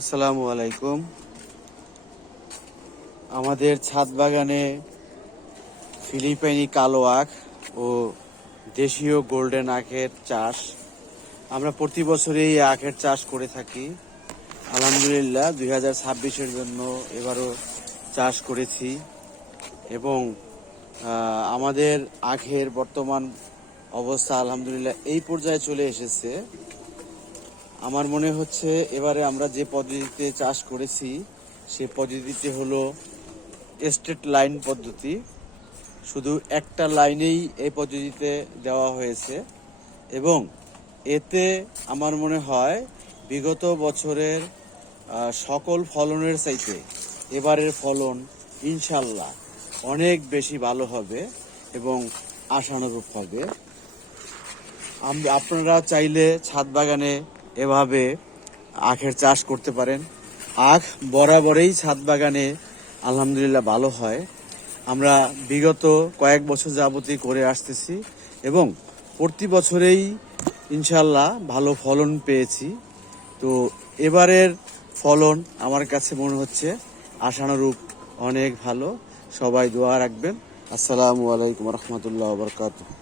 আসসালামু আলাইকুম। আমাদের ছাদ বাগানে ফিলিপাইনি কালো আখ ও দেশীয় গোল্ডেন আখের চাষ আমরা প্রতি বছরই এই আখের চাষ করে থাকি। আলহামদুলিল্লাহ 2026-এর জন্য এবারও চাষ করেছি এবং আমাদের আখের বর্তমান অবস্থা আলহামদুলিল্লাহ এই পর্যায়ে চলে এসেছে। আমার মনে হচ্ছে এবারে আমরা যে পদ্ধতিতে চাষ করেছি সে পদ্ধতিটি হলো স্ট্রেট লাইন পদ্ধতি। শুধু একটা লাইনেই এই পদ্ধতিতে দেওয়া হয়েছে এবং এতে আমার মনে হয় বিগত বছরের সকল ফলনের চাইতে এবারের ফলন ইনশাল্লাহ অনেক বেশি ভালো হবে এবং আশানুরূপ হবে। আপনারা চাইলে ছাদ বাগানে এভাবে আখের চাষ করতে পারেন। আখ বরাবরই ছাদ বাগানে আলহামদুলিল্লাহ ভালো হয়। আমরা বিগত কয়েক বছর যাবতই করে আসতেছি এবং প্রতি বছরেই ইনশাল্লাহ ভালো ফলন পেয়েছি। তো এবারের ফলন আমার কাছে মনে হচ্ছে আশানুরূপ অনেক ভালো। সবাই দোয়া রাখবেন। আসসালামু আলাইকুম রহমতুল্লাহ বরকাতুহ।